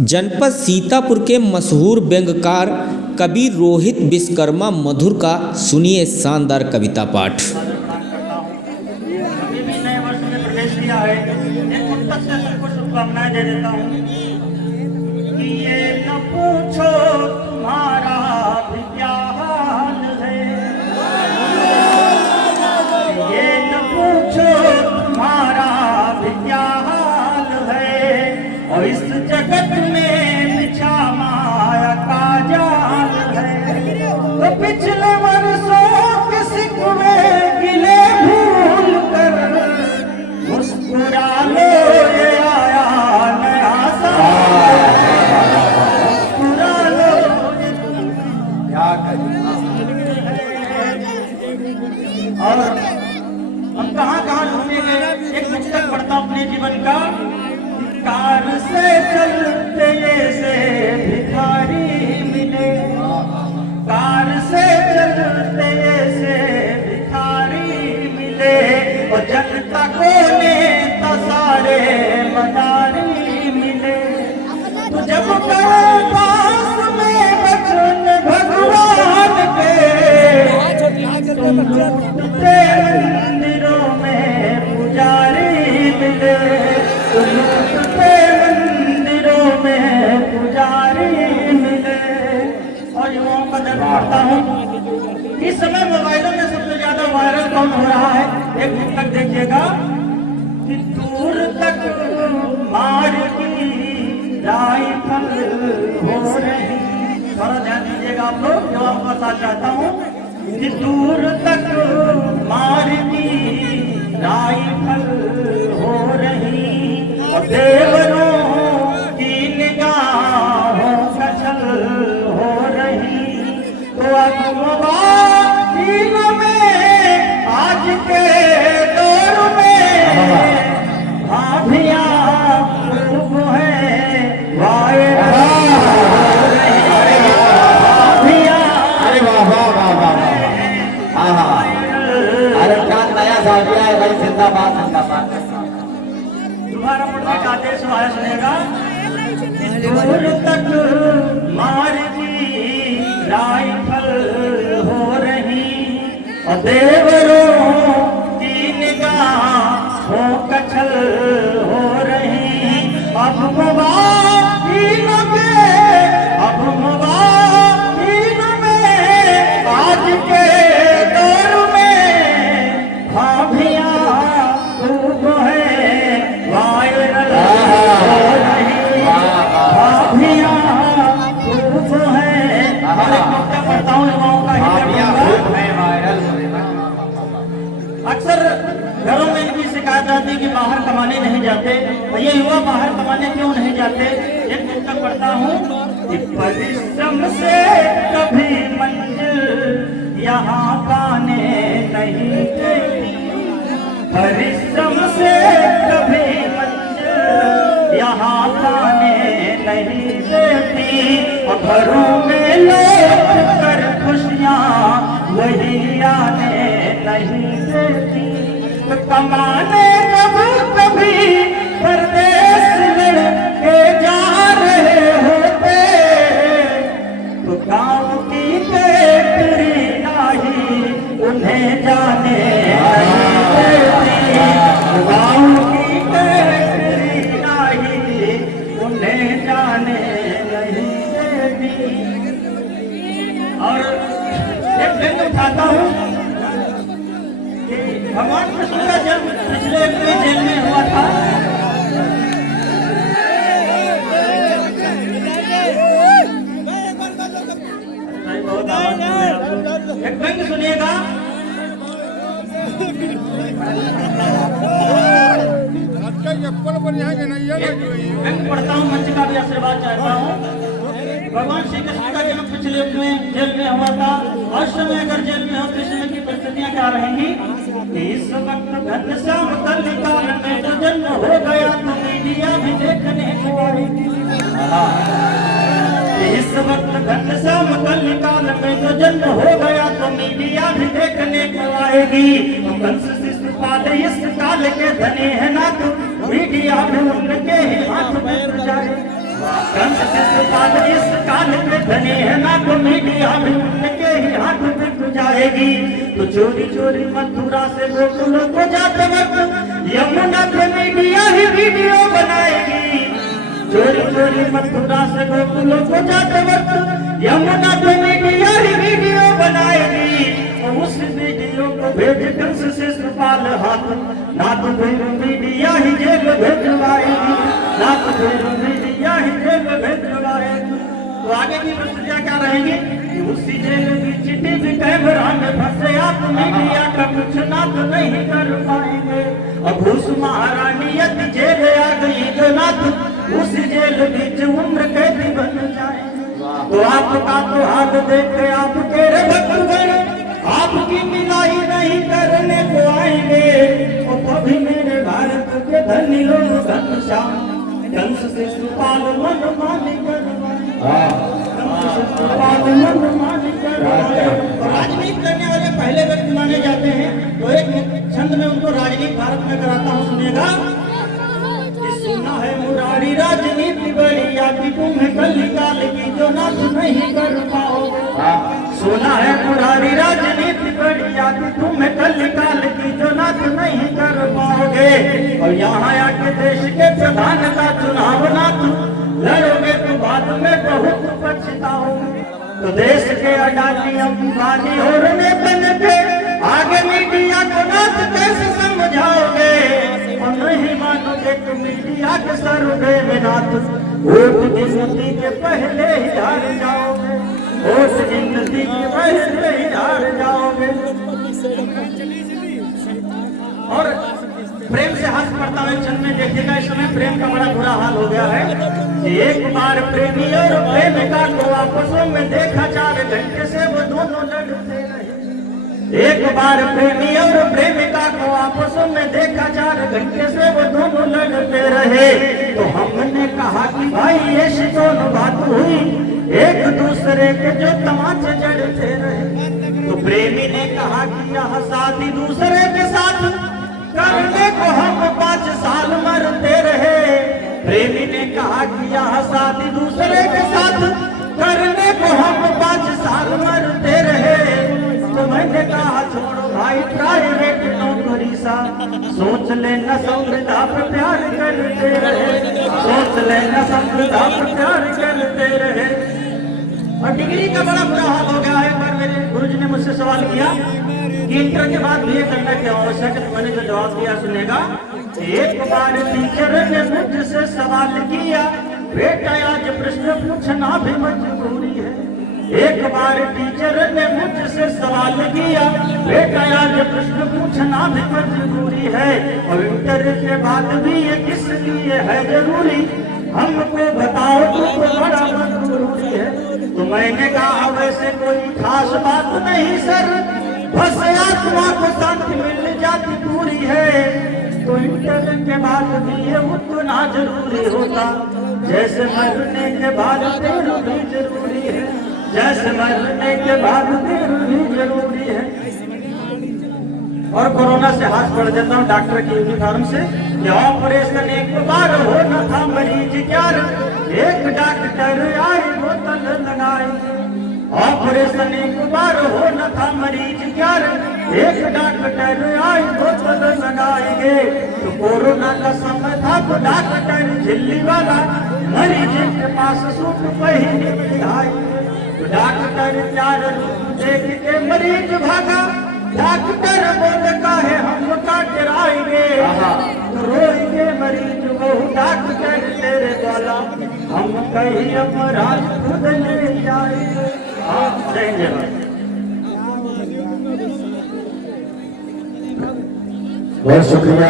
जनपद सीतापुर के मशहूर व्यंग्यकार कवि रोहित विश्वकर्मा मधुर का सुनिए शानदार कविता पाठ। अभी भी नए वर्ष में प्रवेश किया है, एक उत्तर से सबको शुभकामनाएं दे देता हूँ कि ये न पूछो तुम्हारा भी क्या हाल है, ये न पूछो तुम्हारा भी क्या हाल है, और इस जगत में बिछा माया का जाल है, तो पिछले वर्षों के सिकवे गिले भूल कर मुस्कुरा लो, ये आया नया साल, मुस्कुरा लो। और हम कहाँ घूमे गए, एक पुस्तक पढ़ता हूँ अपने जीवन का। कार से चलते से भिखारी मिले, कार से चलते से भिखारी मिले, और जनता को नेता सारे मदारी मिले, तो जब करो पास में बचन भगवान के, तुम टूटते मंदिरों में पुजारी मिले, तुम टूटते मंदिरों में पुजारी मिले। और युवाओं का दर्द करता हूँ, इस समय मोबाइलों में सबसे ज्यादा वायरल कौन हो रहा है, एक पुस्तक देखिएगा कि दूर तक मार की राइफल हो रही। थोड़ा ध्यान दीजिएगा आप लोग, युवाओं का साथ चाहता हूँ कि दूर तक मार की राइफल हो रही, और देवरों की निगाहों का छल हो रही, तो अगुवाइयों में आज के दौर में भाभियां खूब हैं, वायरल हो रही भाभियां। अरे वाह वाह वाह वाह वाह, हाँ हाँ, अरे क्या नया साथिया है भाई, जिंदाबाद जिंदाबाद। दोबारा पढ़ने का आदेश आया सुनेगा। दूर तक मार की राइफल हो रही, और देवरों की निगाहों का छल हो रही, अब मोबाइलों में आज के दौर में भाभियां खूब हैं, वायरल हो रही भाभियां खूब हैं। और एक नुक्ता पढ़ता हूँ युवाओं का अक्सर घरों में इनकी शिकायत आती है कि बाहर कमाने नहीं जाते, और ये युवा बाहर कमाने क्यों नहीं जाते। एक पुस्तक पढ़ता हूँ कि परिश्रम से कभी मंजिल यहाँ पाने नहीं देती, परिश्रम से कभी मंजिल यहाँ पाने नहीं देती, और घरों में लौट कर खुशियाँ वही आने नहीं देती, तो कमाने कभी परदेश लड़के जा रहे होते, तो गाँव की बेटी नाही उन्हें जाने नहीं देती, गाँव की बेटी नाही उन्हें जाने नहीं देती। और एक दिन उठाता हूँ, भगवान कृष्ण का जन्म पिछले कोई जेल में हुआ था। एक व्यंग्य सुनिएगा। व्यंग्य पढ़ता हूँ, मंच का भी आशीर्वाद चाहता हूँ। भगवान श्री कृष्ण का जन्म पिछले में जेल में हुआ था, और समय अगर जेल में हो तो इस समय की परिस्थितियां क्या रहेंगी। इस वक्त घनश्याम कलिकाल में जो जन्म हो गया तो मीडिया भी देखने को आएगी। इस वक्त घनश्याम कलिकाल में जो जन्म हो गया तो मीडिया भी देखने को आएगी। कंस शिशुपाल इस काल के धने हैं ना, तो मीडिया भी उनके ही हाथ में जाए। कंस शिशुपाल इस काल के धनी है ना तो मीडिया भी उनके ही हाथ में तो जाएगी। तो चोरी चोरी मथुरा से गोकुल को जाते वक्त यमुना पे मीडिया ही वीडियो बनाएगी। चोरी चोरी मथुरा से गोकुल को जाते वक्त यमुना पे मीडिया ही वीडियो बनाएगी। और उस वीडियो को भेज कंस शिशुपाल हाथ ना तो फिर मीडिया ही जेल भेजवाएगी, ना तो फिर मीडिया ही जेल भेजवाएगी। तो आगे की प्रक्रिया क्या रहेगी कि उसी जेल की चिट्ठी भी कैमरा में फंसे आप मीडिया का कुछ ना तो नहीं कर पाएंगे। अब उस महारानी यदि जेल आ गई तो ना तो उस जेल बीच उम्र कैदी बन जाएंगे। तो आपका तो हाथ देख के आपके भक्तगण आपकी मिलाई नहीं करने को आएंगे। और कभी मेरे भारत के धनी लोग घनश्याम कंस शिशुपाल मन मानी करवाएंगे, कंस शिशुपाल मन मानी करवाएंगे। और राजनीति करने वाले पहले व्यक्ति माने जाते हैं। तो एक छंद में उनको राजनीति भारत में कराता हूँ, सुनिएगा। सुना है मुरारी राजनीति बड़ी आती तुम्हें कल निकाल की जो ना तुम नहीं कर पाओगे। सुना है मुरारी राजनीति बड़ी आती तुम्हें कल निकाल की जो ना तुम नहीं कर पाओगे। और यहाँ आके देश के प्रधान का चुनाव ना तुम लड़ोगे तो बाद में बहुत पछताओगे। तो देश के अडानी अंबानी और नेतन के आगे मीडिया को ना कैसे समझाओगे। और नहीं मानोगे तो मीडिया के सर्वे में ना वोट गिनती के पहले ही हार जाओगे, वोट गिनती के पहले ही हार जाओगे। और प्रेम से हाथ पड़ता हुए क्षण में देखिएगा, इस समय प्रेम का बड़ा बुरा हाल हो गया है। एक बार प्रेमी और प्रेमिका को आपसों में देखा 4 घंटे से वो दोनों लड़ते रहे। एक बार प्रेमी और प्रेमिका को आपसों में देखा 4 घंटे से वो दोनों लड़ते रहे। तो हमने कहा कि भाई ये दोनों बात हुई, एक दूसरे के जो तमाचे जड़ते रहे। तो प्रेमी ने कहा कि यह शादी दूसरे के साथ करने को हम 5 साल मरते रहे। प्रेमी ने कहा कि यह शादी दूसरे के साथ करने को हम 5 साल मरते रहे। तो मैंने कहा छोड़ो भाई प्राइवेट नौकरी सा, सोच लेना संविदा पर प्यार करते रहे, सोच लेना संविदा पर प्यार करते रहे। और डिग्री का बड़ा बुरा हाल हो गया है। पर मेरे गुरुजी ने मुझसे सवाल किया कि इंटर के बाद बीए करना क्या आवश्यक है। तो मैंने जो जवाब दिया सुनेगा। एक बार टीचर ने मुझसे सवाल किया, बेटा आज प्रश्न पूछना भी मजबूरी है। एक बार टीचर ने मुझसे सवाल किया, बेटा आज प्रश्न पूछना भी मजबूरी है। और इंटर के बाद भी ये किस लिए है जरूरी, हमको बताओ तो बड़ा मजबूरी है। तो मैंने कहा वैसे कोई खास बात नहीं सर, बस आत्मा को शांति मिल जाती पूरी है। तो इंटर के बाद भी ये उतना जरूरी होता, जैसे मरने के बाद तेरू भी जरूरी है, जैसे मरने के बाद तेरू भी जरूरी है। और कोरोना से हाथ पड़ जाता हूँ डॉक्टर की यूनिफॉर्म से। ऑपरेशन एक बार होना था मरीज क्या, एक डॉक्टर आए बोतल लगाए। ऑपरेशन एक बार होना था मरीज क्या, एक डॉक्टर आए बोतल लगाएंगे। तो कोरोना का समय था तो डॉक्टर झिल्ली वाला मरीज के पास सूट पहने के आए। तो डॉक्टर 4 रूप देख के मरीज भागा, डॉक्टर बोलता है हम डराएंगे। तो रोएंगे मरीज वो डॉक्टर तेरे वाला, हम कहीं अपराध खुद ले जाएंगे। बहुत शुक्रिया।